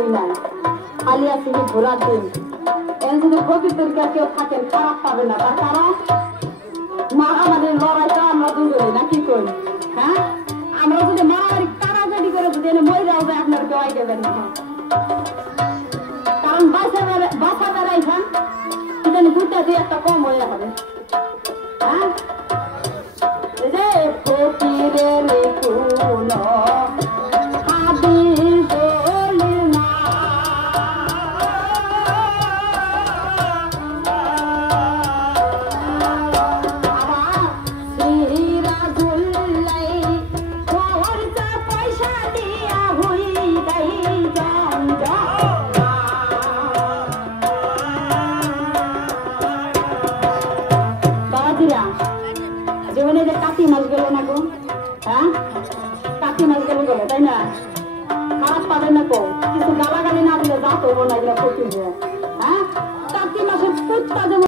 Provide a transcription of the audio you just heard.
কিছুই নাই, খালি আছে কি ঘোরার দিন। এর যদি প্রকৃতির কেউ থাকেন খারাপ পাবে না, তার কারণ মারামারির লড়াইটা আমরা দুজনে না কি করি। হ্যাঁ, আমরা যদি মারামারি কারাকারি করে যদি মরে যাও যায় আপনার কেউ আগে দেবেন না, কারণ বাসা বেড়াইছেন সেখানে দুটা দিয়ে একটা কম হয়ে হবে। হ্যাঁ, এই যে ফকিরের কোনো জীবনে যে কাতি মাস গেল না গো, হ্যাঁ কাতি মাস গেল গেল তাই না, খারাপ পাবে না গো, কিছু গালাগালি না দিলে যা করবো না এগুলো ক্ষতি। হ্যাঁ, কাতি মাসের